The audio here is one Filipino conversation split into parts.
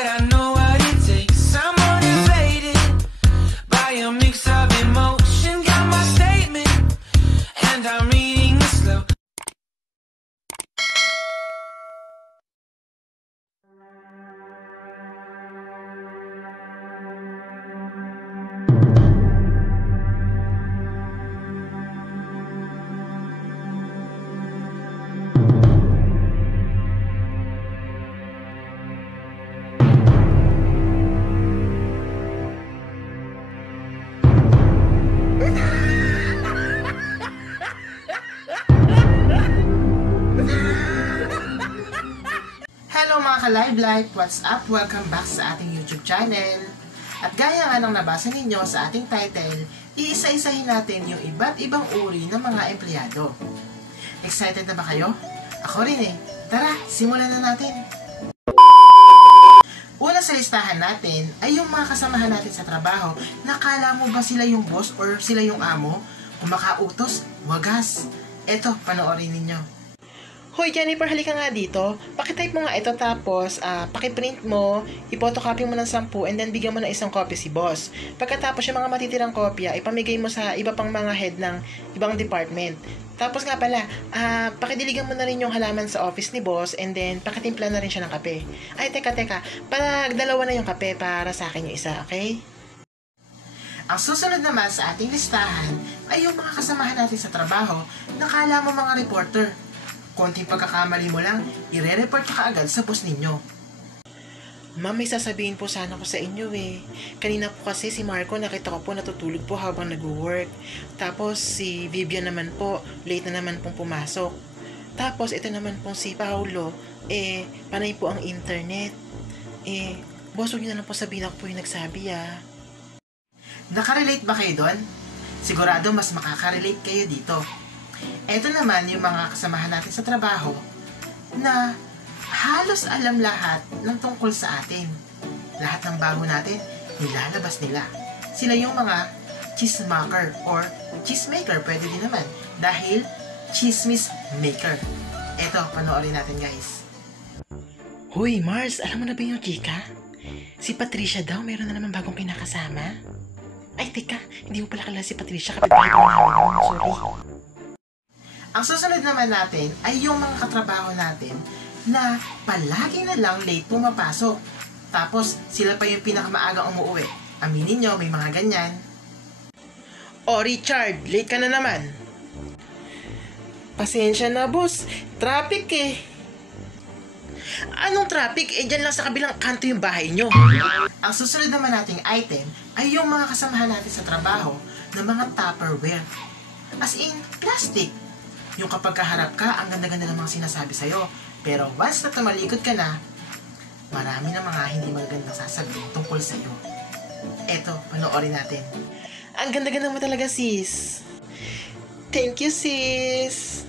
but I know what it takes. I'm motivated by a mix of emotion. Got my statement, and I'm reading it slow. Hello mga ka-live, what's up? Welcome back sa ating YouTube channel. At gaya nga ng nabasa ninyo sa ating title, iisa-isahin natin yung iba't ibang uri ng mga empleyado. Excited na ba kayo? Ako rin eh. Tara, simulan na natin. Una sa listahan natin ay yung mga kasamahan natin sa trabaho. Nakala mo ba sila yung boss or sila yung amo? Kung makautos, wagas. Eto, panoorin ninyo. Hoy Jennifer, halika nga dito. Pakitype mo nga ito tapos pakiprint mo, ipotocopy mo ng 10 and then bigyan mo ng isang copy si boss. Pagkatapos yung mga matitirang kopya, ipamigay mo sa iba pang mga head ng ibang department. Tapos nga pala, pakidiligan mo na rin yung halaman sa office ni boss and then pakitimpla na rin siya ng kape. Ay, teka, pag dalawa na yung kape para sa akin yung isa, okay? Ang susunod naman sa ating listahan ay yung mga kasamahan natin sa trabaho, nakala mo mga reporter. Konting pagkakamali mo lang, ire-report ka kaagad sa boss ninyo. Ma'am, may sasabihin po sana ko sa inyo eh. Kanina po kasi si Marco nakita ko po natutulog po habang nag-work. Tapos si Vivian naman po, late na naman pong pumasok. Tapos ito naman pong si Paulo, panay po ang internet. Boss, huwag niyo na lang po sabihin ako po yung nagsabi ah. Nakarelate ba kayo doon? Sigurado mas makaka-relate kayo dito. Ito naman yung mga kasamahan natin sa trabaho na halos alam lahat ng tungkol sa atin. Lahat ng bago natin, nilalabas nila. Sila yung mga chismaker or chismaker, pwede din naman. Dahil chismis maker. Ito, panoorin natin guys. Hoy Mars, alam mo na ba yung chika? Si Patricia daw, meron na naman bagong kinakasama. Ay, teka, hindi mo pala kalala si Patricia, kapitbahay ko namin. Sorry. Ang susunod naman natin ay yung mga katrabaho natin na palagi na lang late pumapasok. Tapos sila pa yung pinakamaagang umuwi. Aminin nyo, may mga ganyan. O Richard, late ka na naman. Pasensya na boss, traffic eh. Anong traffic? Dyan lang sa kabilang kanto yung bahay nyo. Ang susunod naman nating item ay yung mga kasamahan natin sa trabaho na mga Tupperware. As in, plastic. Yung kapag kaharap ka, ang ganda-ganda ng mga sinasabi sa'yo. Pero once na tumalikod ka na, marami na mga hindi magagandang sasabihin tungkol sa'yo. Eto, panoorin natin. Ang ganda-ganda mo talaga, sis. Thank you, sis.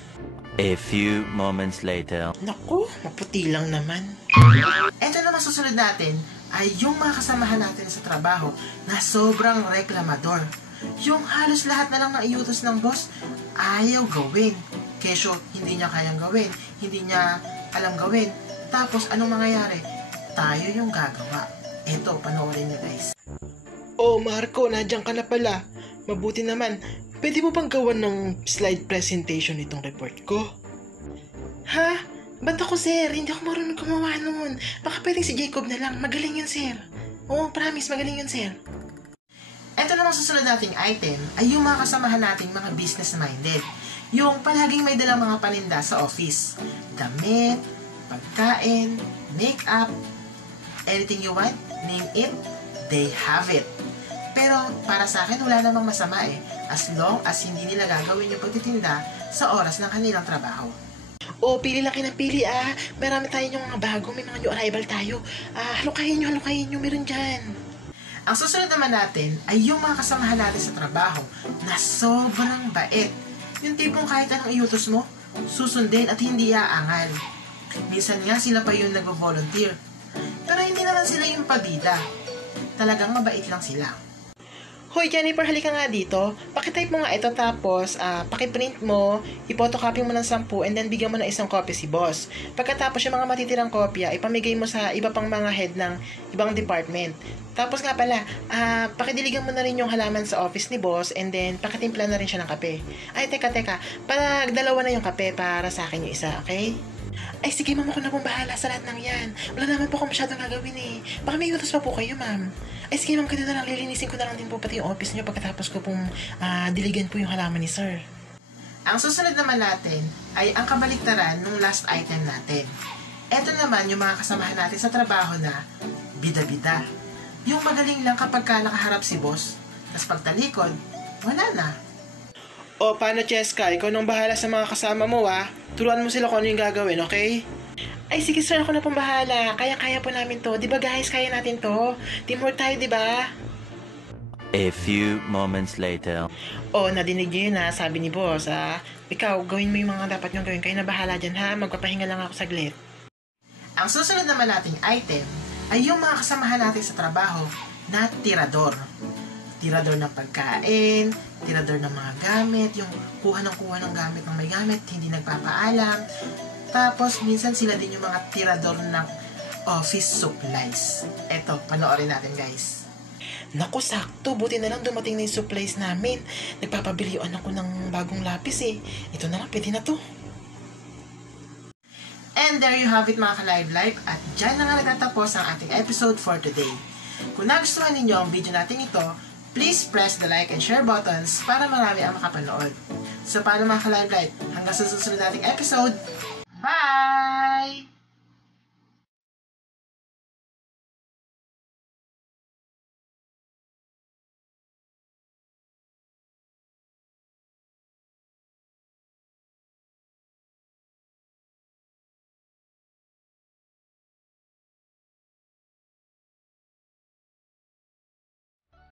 A few moments later. Naku, maputi lang naman. Eto naman susunod natin ay yung mga kasamahan natin sa trabaho na sobrang reklamador. Yung halos lahat na lang ng iutos ng boss, ayaw gawin. Kesyo, hindi niya kayang gawin. Hindi niya alam gawin. Tapos, anong mangyayari? Tayo yung gagawa. Eto, panoorin niyo guys. Oh, Marco, nandiyan ka na pala. Mabuti naman. Pwede mo bang gawan ng slide presentation itong report ko? Ha? Ba't ako, sir? Hindi ako marunong gumawa nun. Baka pwedeng si Jacob na lang. Magaling yun, sir. Oo, promise, magaling yun, sir. Ito namang susunod nating item ay yung mga kasamahan nating mga business-minded. Yung palaging may dalang mga paninda sa office. Damit, pagkain, make-up, anything you want, name it, they have it. Pero para sa akin, wala namang masama eh. As long as hindi nila gagawin yung pagtitinda sa oras ng kanilang trabaho. Oh, pili lang kayo ng pili ah. Marami tayo yung mga bago, may mga new arrival tayo. Halukayin nyo, meron dyan. Ang susunod naman natin ay yung mga kasamahan natin sa trabaho na sobrang bait. Yung tipong kahit anong iutos mo, susundin at hindi aangal. Minsan nga sila pa yung nag-volunteer. Pero hindi naman sila yung pabida. Talagang mabait lang sila. Hoy Jennifer, halika nga dito. Pakitype mo nga ito tapos pakiprint mo, ipotocopy mo ng 10 and then bigyan mo ng isang copy si boss. Pagkatapos yung mga matitirang kopya, ipamigay mo sa iba pang mga head ng ibang department. Tapos nga pala, pakidiligan mo na rin yung halaman sa office ni boss and then pakitimpla na rin siya ng kape. Ay, teka, pag dalawa na yung kape para sa akin yung isa, okay? Ay, sige ma'am, ako na pong bahala sa lahat ng yan. Wala naman po akong masyadong gagawin eh. Baka may utos pa po kayo, ma'am. Ay, sige ma'am, ganito na lang. Lilinisin ko na lang din po pati yung office niyo pagkatapos ko pong diligan po yung halaman ni sir. Ang susunod naman natin ay ang kabaliktaran ng last item natin. Ito naman yung mga kasamahan natin sa trabaho na bida-bida. Yung magaling lang kapag nakaharap si boss, tapos pagtalikod, wala na. O, paano, Cheska? Ikaw nang bahala sa mga kasama mo, Turuan mo sila kung ano yung gagawin, okay? Ay, sige sir, ako na pong bahala. Kaya-kaya po namin to. Di ba guys, kaya natin to? Teamwork tayo, di ba? A few moments later. O, nadinig niyo yun sabi ni boss, Ikaw, gawin mo yung mga dapat niyong gawin. Kayo na bahala dyan, Magpapahinga lang ako saglit. Ang susunod naman nating item ay yung mga kasamahan natin sa trabaho na tirador. Tirador ng pagkain, tirador ng mga gamit, yung kuha ng gamit ng may gamit, hindi nagpapaalam. Tapos, minsan sila din yung mga tirador ng office supplies. Eto, panoorin natin guys. Naku, sakto. Buti na lang dumating na yung supplies namin. Nagpapabili yung anak ko ng bagong lapis eh. Ito na lang, pwede na to. And there you have it mga ka-live-live. At dyan na nga nagtatapos ang ating episode for today. Kung nagustuhan ninyo ang video natin ito, please press the like and share buttons para marami ang makapanood. So paano mga ka-live-live? Hanggang sa susunod nating episode, bye!